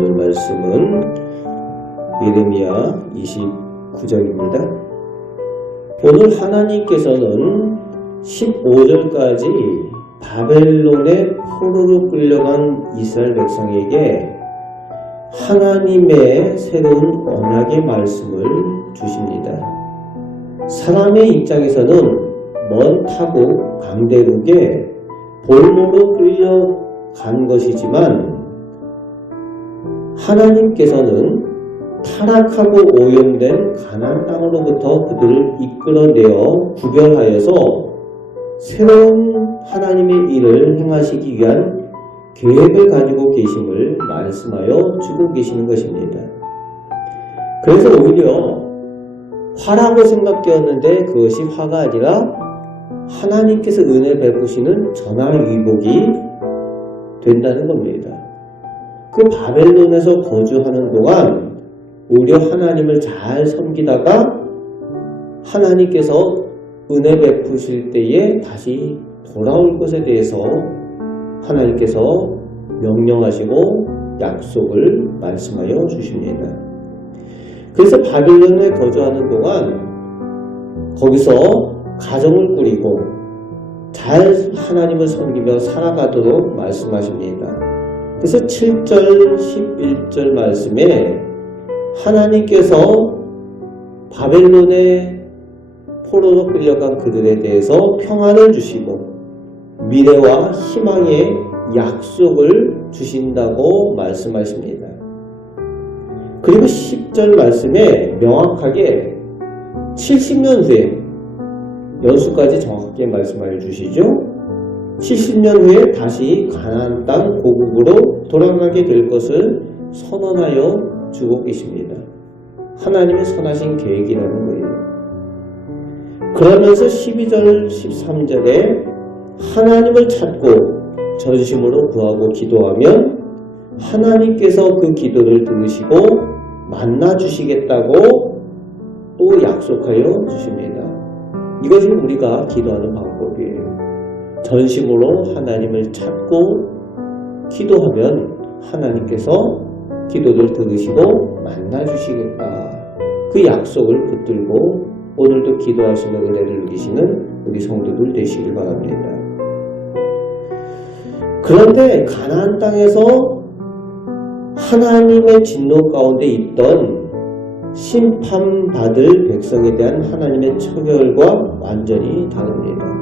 오늘 말씀은 예레미야 29장입니다. 오늘 하나님께서는 15절까지 바벨론의 포로로 끌려간 이스라엘 백성에게 하나님의 새로운 언약의 말씀을 주십니다. 사람의 입장에서는 먼 타국 강대국에 볼모로 끌려간 것이지만 하나님께서는 타락하고 오염된 가나안 땅으로부터 그들을 이끌어내어 구별하여서 새로운 하나님의 일을 행하시기 위한 계획을 가지고 계심을 말씀하여 주고 계시는 것입니다. 그래서 오히려 화라고 생각되었는데 그것이 화가 아니라 하나님께서 은혜 베푸시는 전화위복이 된다는 겁니다. 그 바벨론에서 거주하는 동안 오히려 하나님을 잘 섬기다가 하나님께서 은혜 베푸실 때에 다시 돌아올 것에 대해서 하나님께서 명령하시고 약속을 말씀하여 주십니다. 그래서 바벨론에 거주하는 동안 거기서 가정을 꾸리고 잘 하나님을 섬기며 살아가도록 말씀하십니다. 그래서 7절, 11절 말씀에 하나님께서 바벨론의 포로로 끌려간 그들에 대해서 평안을 주시고 미래와 희망의 약속을 주신다고 말씀하십니다. 그리고 10절 말씀에 명확하게 70년 후에 연수까지 정확하게 말씀하여 주시죠. 70년 후에 다시 가나안 땅 고국으로 돌아가게 될 것을 선언하여 주고 계십니다. 하나님의 선하신 계획이라는 거예요. 그러면서 12절, 13절에 하나님을 찾고 전심으로 구하고 기도하면 하나님께서 그 기도를 들으시고 만나 주시겠다고 또 약속하여 주십니다. 이것이 우리가 기도하는 방법이에요. 전심으로 하나님을 찾고 기도하면 하나님께서 기도를 들으시고 만나 주시겠다. 그 약속을 붙들고 오늘도 기도하시며 은혜를 누리시는 우리 성도들 되시길 바랍니다. 그런데 가나안 땅에서 하나님의 진노 가운데 있던 심판받을 백성에 대한 하나님의 처벌과 완전히 다릅니다.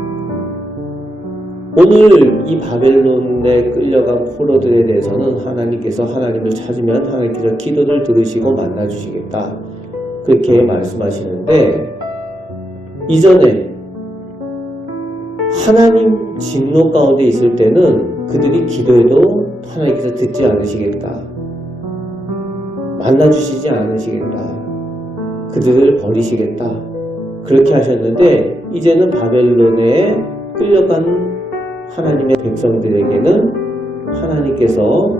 오늘 이 바벨론에 끌려간 포로들에 대해서는 하나님께서 하나님을 찾으면 하나님께서 기도를 들으시고 만나주시겠다. 그렇게 말씀하시는데 이전에 하나님 진노 가운데 있을 때는 그들이 기도해도 하나님께서 듣지 않으시겠다. 만나주시지 않으시겠다. 그들을 버리시겠다. 그렇게 하셨는데 이제는 바벨론에 끌려간 하나님의 백성들에게는 하나님께서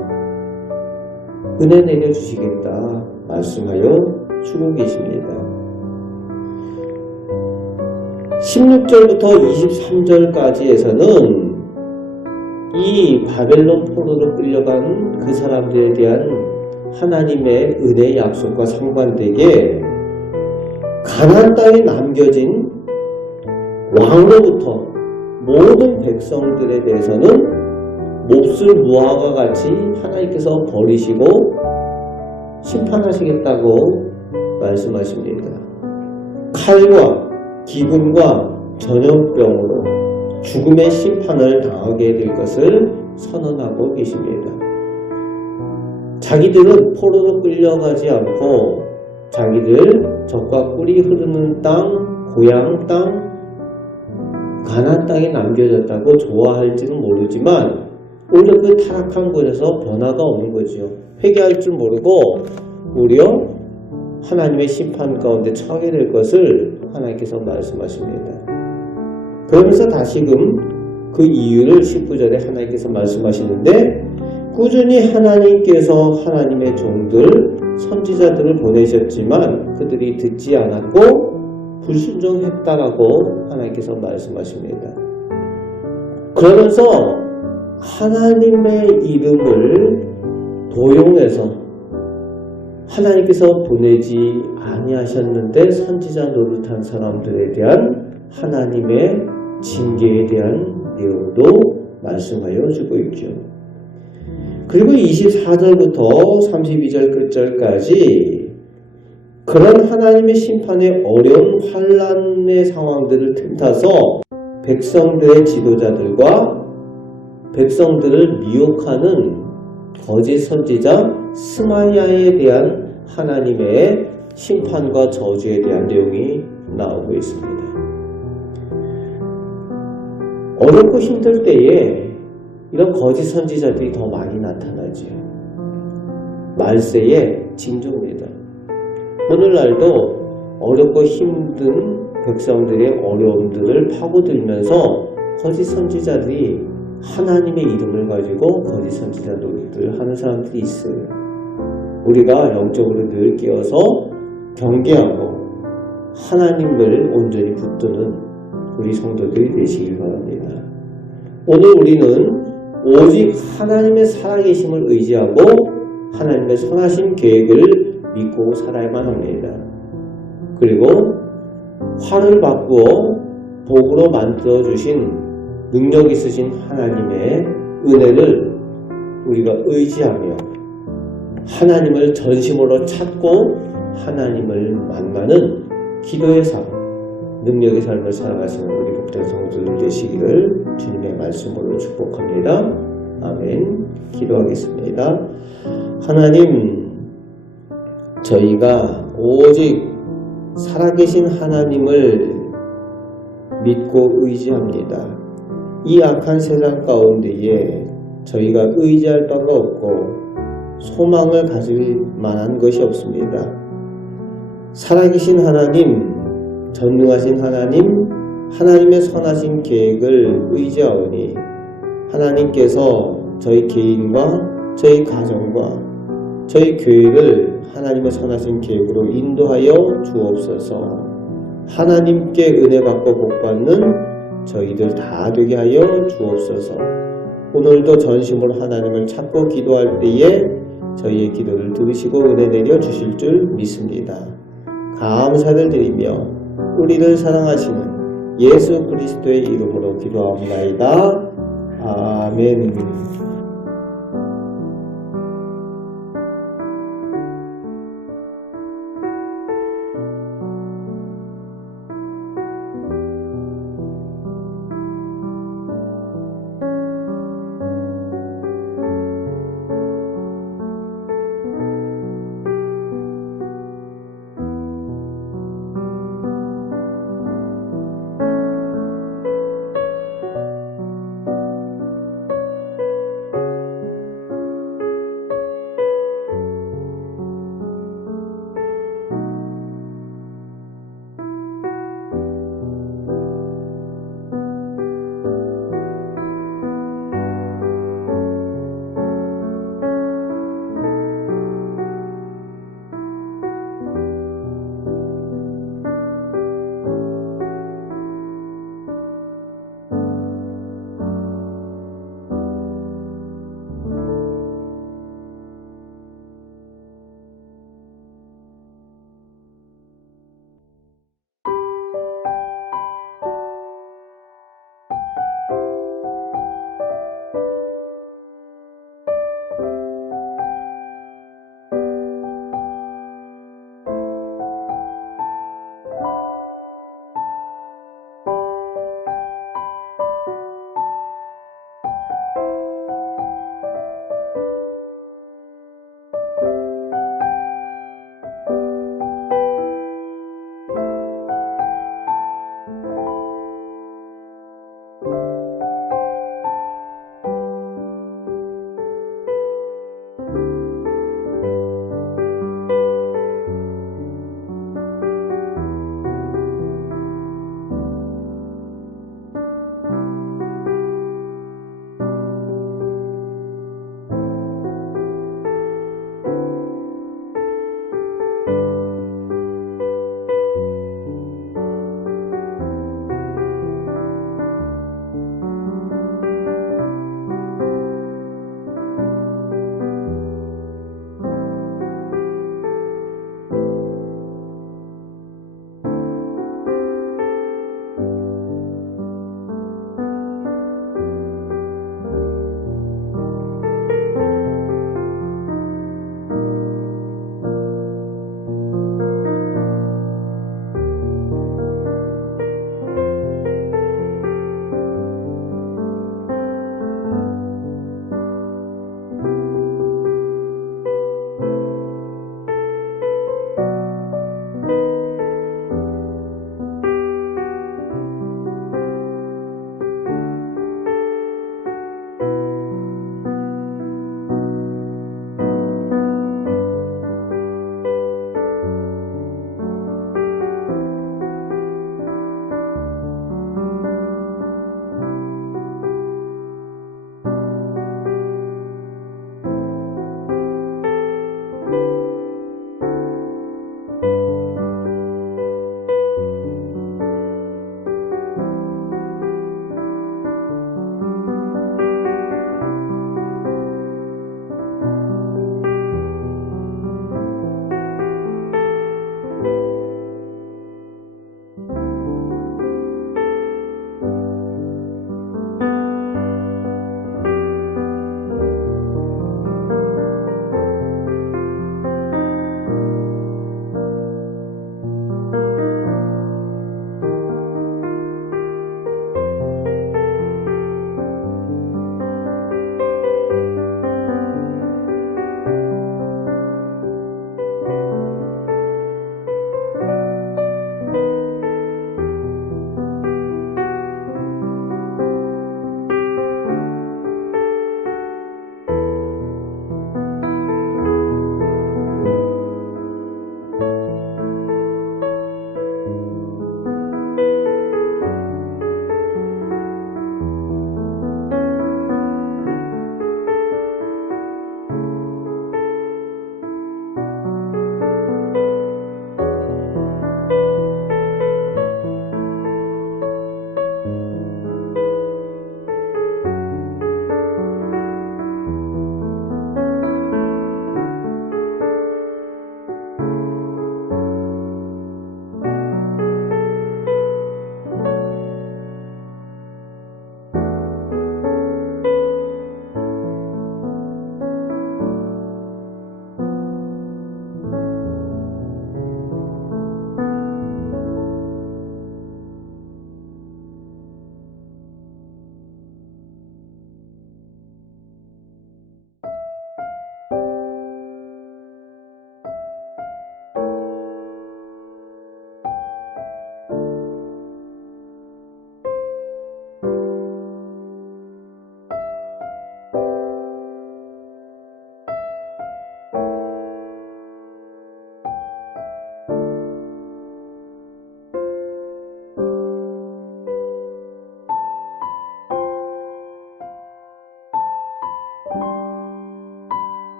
은혜 내려주시겠다 말씀하여 주고 계십니다. 16절부터 23절까지에서는 이 바벨론 포로로 끌려간 그 사람들에 대한 하나님의 은혜의 약속과 상반되게 가나안 땅에 남겨진 왕으로부터 모든 백성들에 대해서는 몹쓸 무화과 같이 하나님께서 버리시고 심판하시겠다고 말씀하십니다. 칼과 기근과 전염병으로 죽음의 심판을 당하게 될 것을 선언하고 계십니다. 자기들은 포로로 끌려가지 않고 자기들 젖과 꿀이 흐르는 땅, 고향 땅, 가나안 땅에 남겨졌다고 좋아할지는 모르지만 오히려 그 타락한 곳에서 변화가 없는 거죠. 회개할 줄 모르고 오히려 하나님의 심판 가운데 처하게 될 것을 하나님께서 말씀하십니다. 그러면서 다시금 그 이유를 19절에 하나님께서 말씀하시는데 꾸준히 하나님께서 하나님의 종들, 선지자들을 보내셨지만 그들이 듣지 않았고 불순종했다라고 하나님께서 말씀하십니다. 그러면서 하나님의 이름을 도용해서 하나님께서 보내지 아니하셨는데 선지자 노릇한 사람들에 대한 하나님의 징계에 대한 내용도 말씀하여 주고 있죠. 그리고 24절부터 32절 끝절까지 그런 하나님의 심판의 어려운 환난의 상황들을 틈타서 백성들의 지도자들과 백성들을 미혹하는 거짓 선지자 스마야에 대한 하나님의 심판과 저주에 대한 내용이 나오고 있습니다. 어렵고 힘들 때에 이런 거짓 선지자들이 더 많이 나타나죠. 말세의 징조입니다. 오늘날도 어렵고 힘든 백성들의 어려움들을 파고들면서 거짓 선지자들이 하나님의 이름을 가지고 거짓 선지자 노릇을 하는 사람들이 있어요. 우리가 영적으로 늘 깨어서 경계하고 하나님을 온전히 붙드는 우리 성도들이 되시길 바랍니다. 오늘 우리는 오직 하나님의 살아계심을 의지하고 하나님의 선하신 계획을 믿고 살아야만 합니다. 그리고 화를 바꾸어 복으로 만들어주신 능력 있으신 하나님의 은혜를 우리가 의지하며 하나님을 전심으로 찾고 하나님을 만나는 기도의 삶, 능력의 삶을 살아가시는 우리 복된 성도들 되시기를 주님의 말씀으로 축복합니다. 아멘. 기도하겠습니다. 하나님, 저희가 오직 살아계신 하나님을 믿고 의지합니다. 이 악한 세상 가운데에 저희가 의지할 바가 없고 소망을 가질 만한 것이 없습니다. 살아계신 하나님, 전능하신 하나님, 하나님의 선하신 계획을 의지하오니 하나님께서 저희 개인과 저희 가정과 저희 교회를 하나님의 선하신 계획으로 인도하여 주옵소서. 하나님께 은혜 받고 복 받는 저희들 다 되게 하여 주옵소서. 오늘도 전심으로 하나님을 찾고 기도할 때에 저희의 기도를 들으시고 은혜 내려 주실 줄 믿습니다. 감사를 드리며 우리를 사랑하시는 예수 그리스도의 이름으로 기도합니다. 아멘.